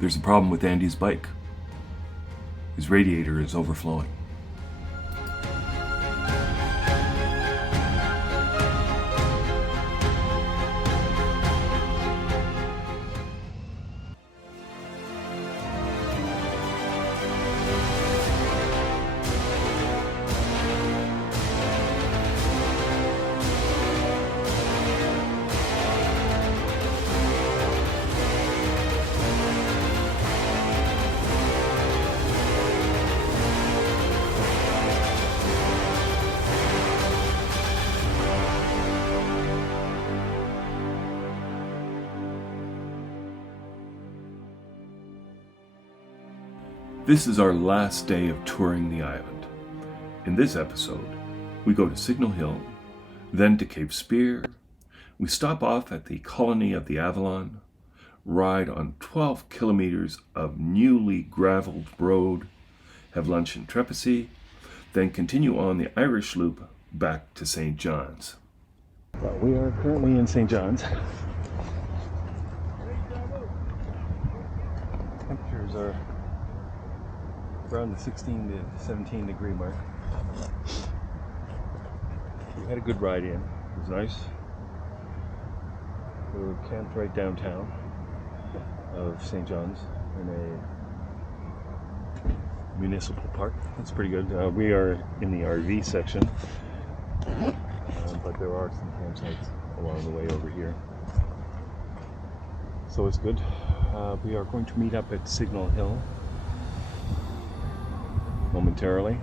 There's a problem with Andy's bike. His radiator is overflowing. This is our last day of touring the island. In this episode, we go to Signal Hill, then to Cape Spear. We stop off at the Colony of the Avalon, ride on 12 kilometers of newly graveled road, have lunch in Trepassey, then continue on the Irish Loop back to St. John's. Well, we are currently in St. John's. Temperatures are around the 16 to 17 degree mark. We had a good ride in. It was nice. We were camped right downtown of St. John's in a municipal park. That's pretty good. We are in the RV section, but there are some campsites along the way over here. So it's good. We are going to meet up at Signal Hill momentarily.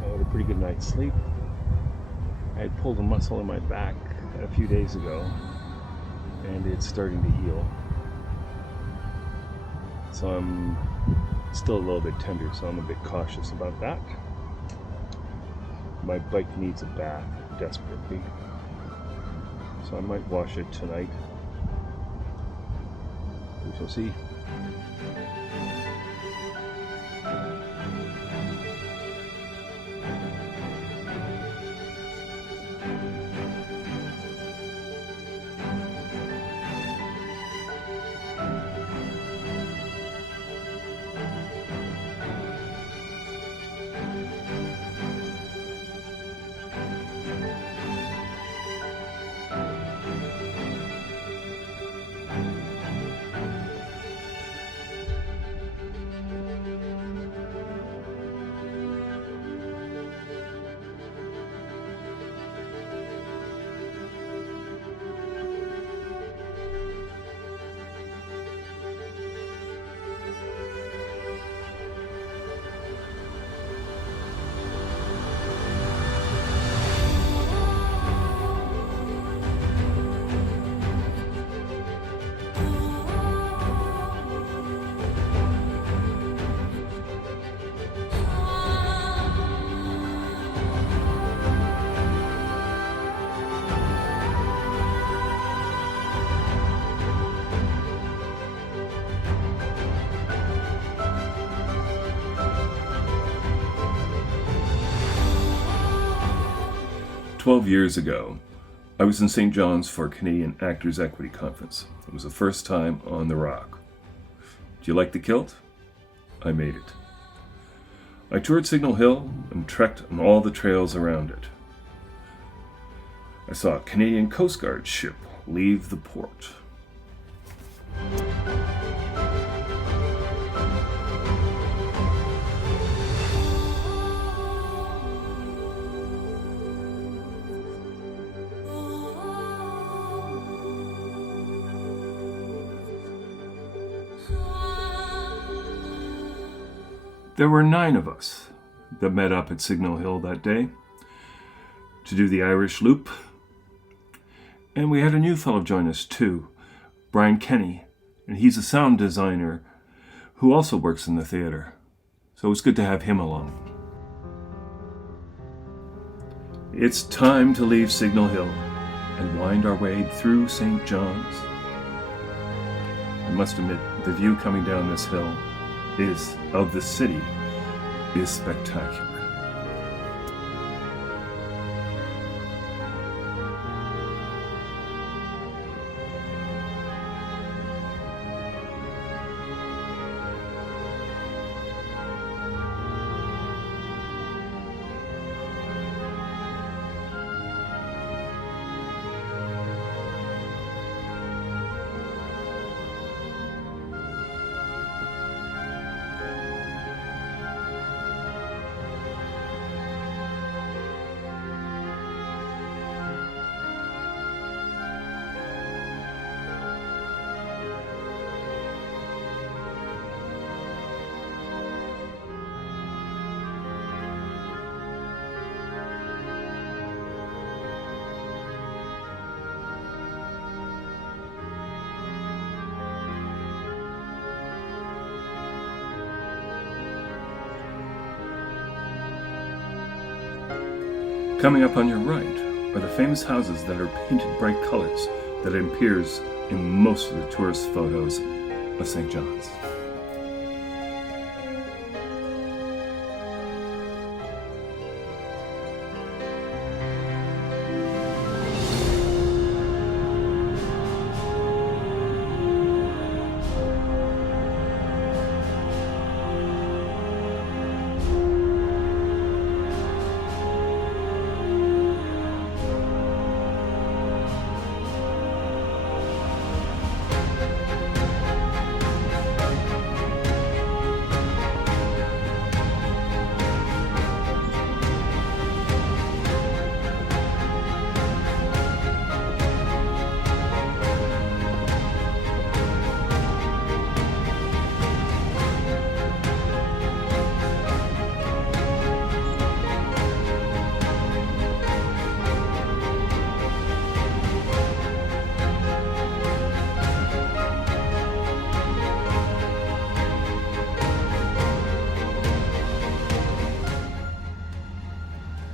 I had a pretty good night's sleep. I had pulled a muscle in my back a few days ago, and it's starting to heal. So I'm still a little bit tender, so I'm a bit cautious about that. My bike needs a bath desperately, so I might wash it tonight. We shall see. "12 years ago, I was in St. John's for a Canadian Actors Equity Conference. It was the first time on the Rock. Do you like the kilt? I made it. I toured Signal Hill and trekked on all the trails around it. I saw a Canadian Coast Guard ship leave the port. There were 9 of us that met up at Signal Hill that day to do the Irish Loop. And we had a new fellow join us too, Brian Kenny, and he's a sound designer who also works in the theater. So it was good to have him along. It's time to leave Signal Hill and wind our way through St. John's. I must admit, the view coming down this hill of the city is spectacular. Coming up on your right are the famous houses that are painted bright colors that appears in most of the tourist photos of St. John's.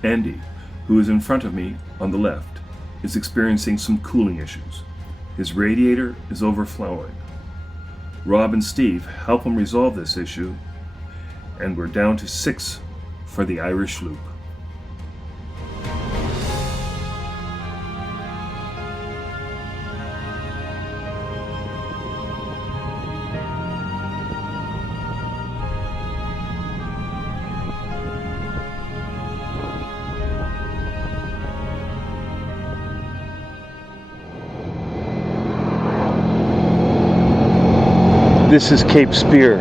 Andy, who is in front of me on the left, is experiencing some cooling issues. His radiator is overflowing. Rob and Steve help him resolve this issue, and we're down to 6 for the Irish loop. This is Cape Spear.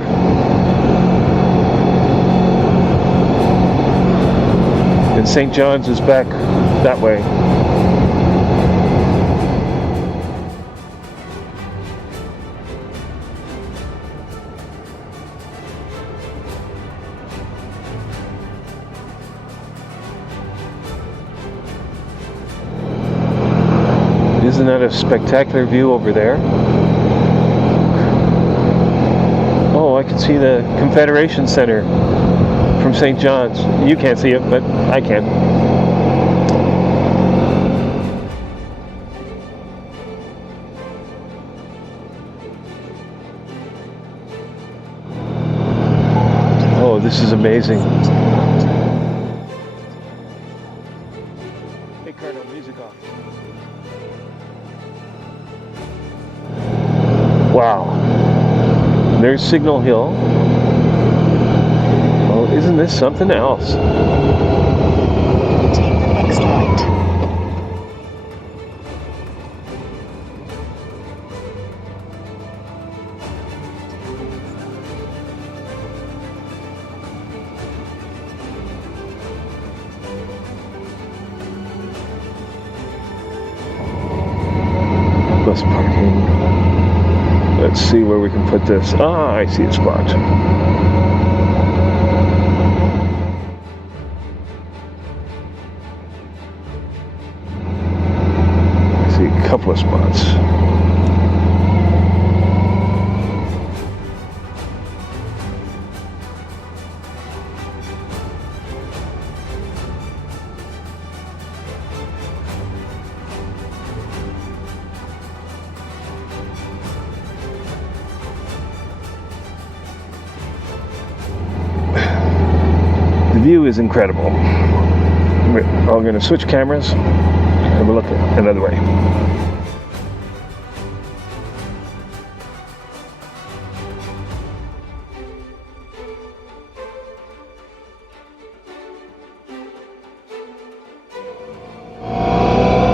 And St. John's is back that way. Isn't that a spectacular view over there? I can see the Confederation Center from St. John's. You can't see it, but I can. Oh, this is amazing. Hey, Cardo, music off. Wow. There's Signal Hill. Oh, isn't this something else? Take the next right. Bus parking. Let's see where we can put this. Ah, I see a spot. I see a couple of spots. The view is incredible. I'm going to switch cameras and we'll look another way.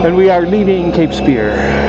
And we are leaving Cape Spear.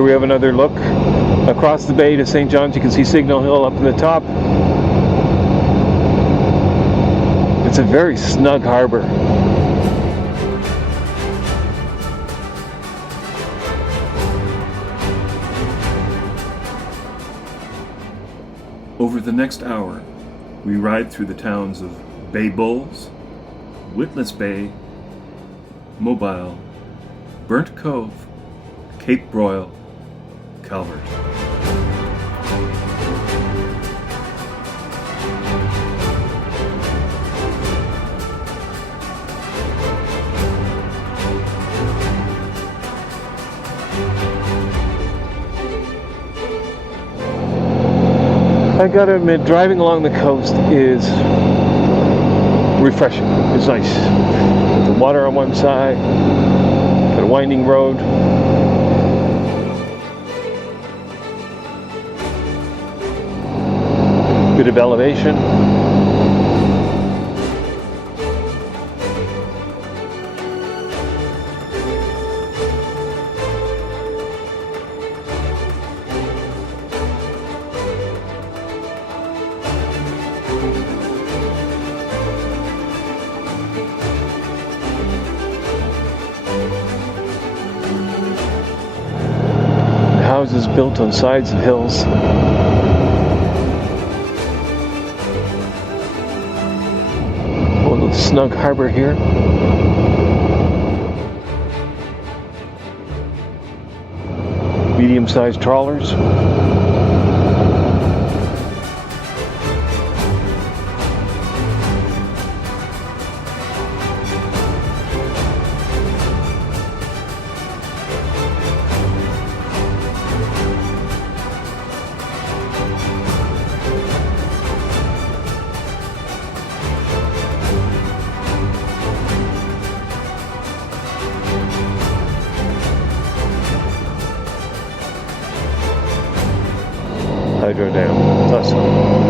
Here we have another look across the bay to St. John's. You can see Signal Hill up in the top. It's a very snug harbor. Over the next hour, we ride through the towns of Bay Bulls, Witless Bay, Mobile, Burnt Cove, Cape Broyle, Calvert. I gotta admit, driving along the coast is refreshing. It's nice. With the water on one side, got a winding road. Bit of elevation. Houses built on sides of hills. A little snug harbor here. Medium-sized trawlers. Hydro Dam. Awesome.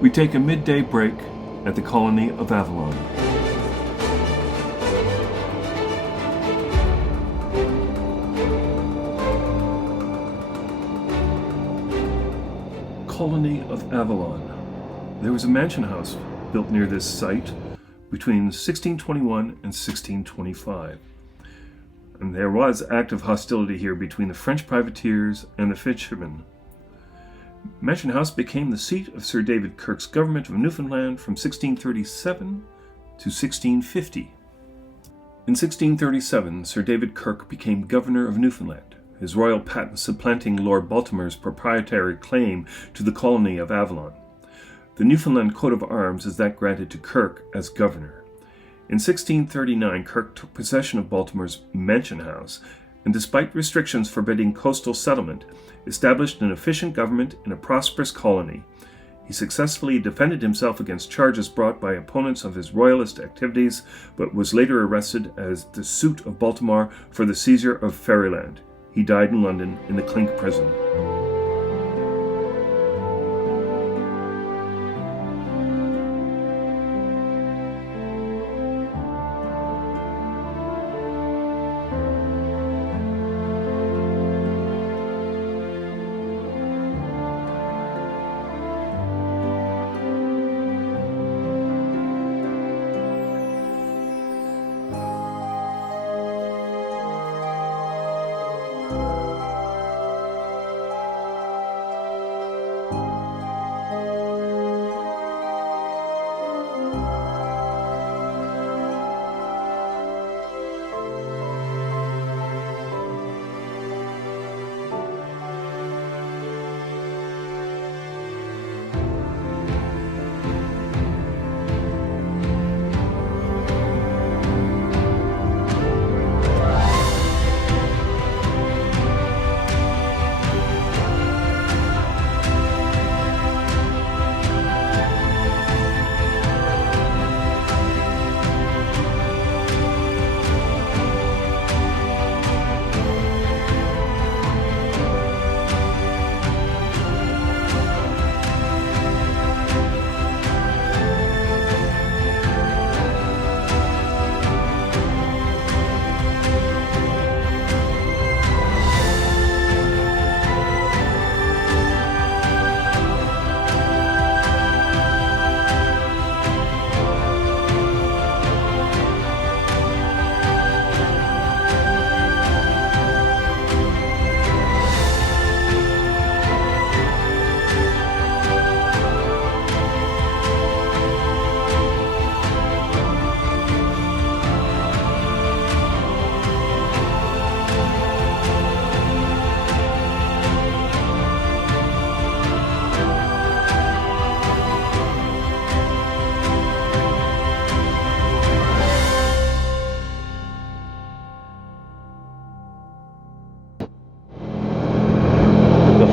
We take a midday break at the colony of Avalon. Colony of Avalon. There was a mansion house built near this site between 1621 and 1625. And there was active hostility here between the French privateers and the fishermen. Mansion House became the seat of Sir David Kirke's government of Newfoundland from 1637 to 1650. In 1637, Sir David Kirke became governor of Newfoundland, his royal patent supplanting Lord Baltimore's proprietary claim to the colony of Avalon. The Newfoundland coat of arms is that granted to Kirke as governor. In 1639, Kirke took possession of Baltimore's Mansion House, and despite restrictions forbidding coastal settlement, established an efficient government in a prosperous colony. He successfully defended himself against charges brought by opponents of his royalist activities, but was later arrested as the suit of Baltimore for the seizure of Fairyland. He died in London in the Clink prison.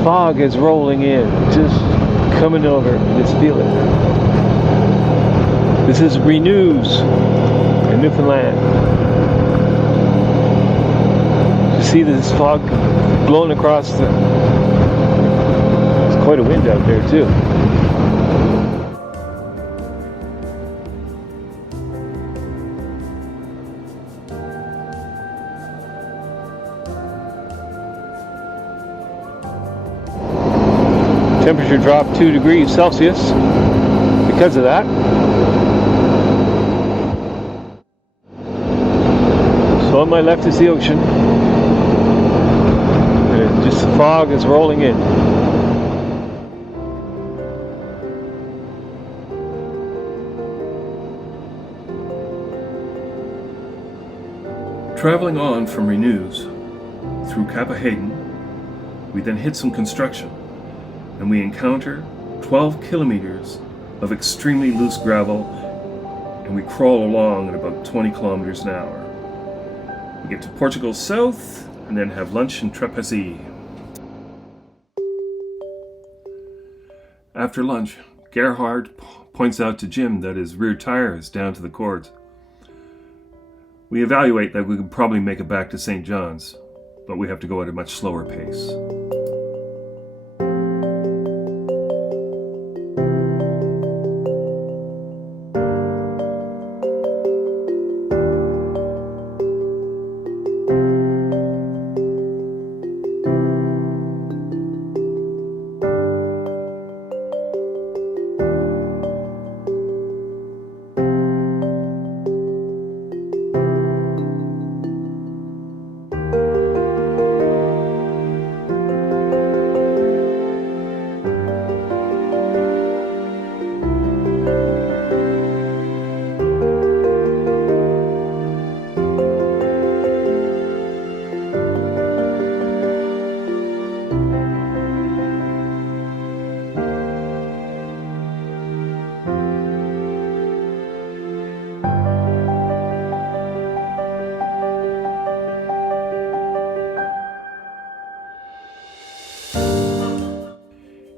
fog is rolling in, just coming over. Just feel it. This is Renews in Newfoundland. You see this fog blowing across the... There's quite a wind out there too. Temperature dropped 2 degrees Celsius because of that. So on my left is the ocean. And just the fog is rolling in. Traveling on from Renews through Cappahayden, we then hit some construction, and we encounter 12 kilometers of extremely loose gravel, and we crawl along at about 20 kilometers an hour. We get to Portugal South, and then have lunch in Trepassy. After lunch, Gerhard points out to Jim that his rear tire is down to the cords. We evaluate that we could probably make it back to St. John's, but we have to go at a much slower pace.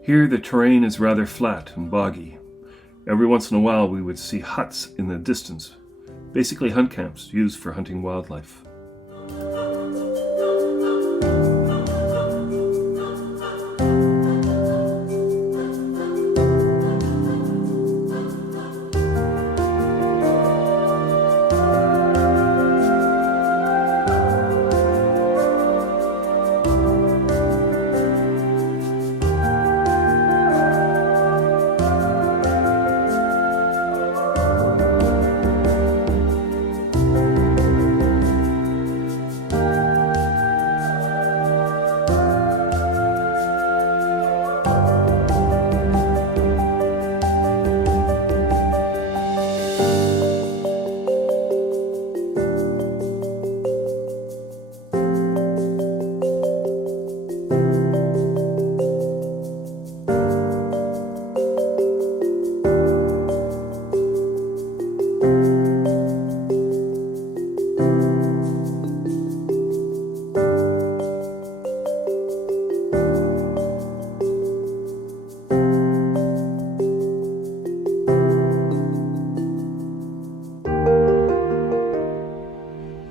Here the terrain is rather flat and boggy. Every once in a while we would see huts in the distance, basically hunt camps used for hunting wildlife.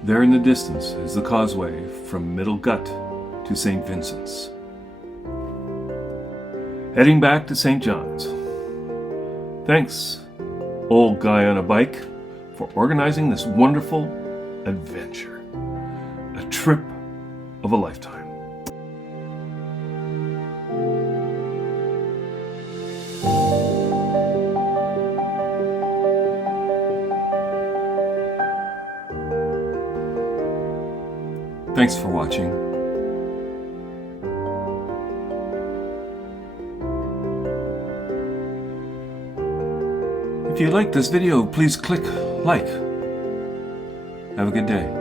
There in the distance is the causeway from Middle Gut to St. Vincent's. Heading back to St. John's. Thanks, old guy on a bike, for organizing this wonderful adventure. A trip of a lifetime. Thanks for watching. If you liked this video, please click like. Have a good day.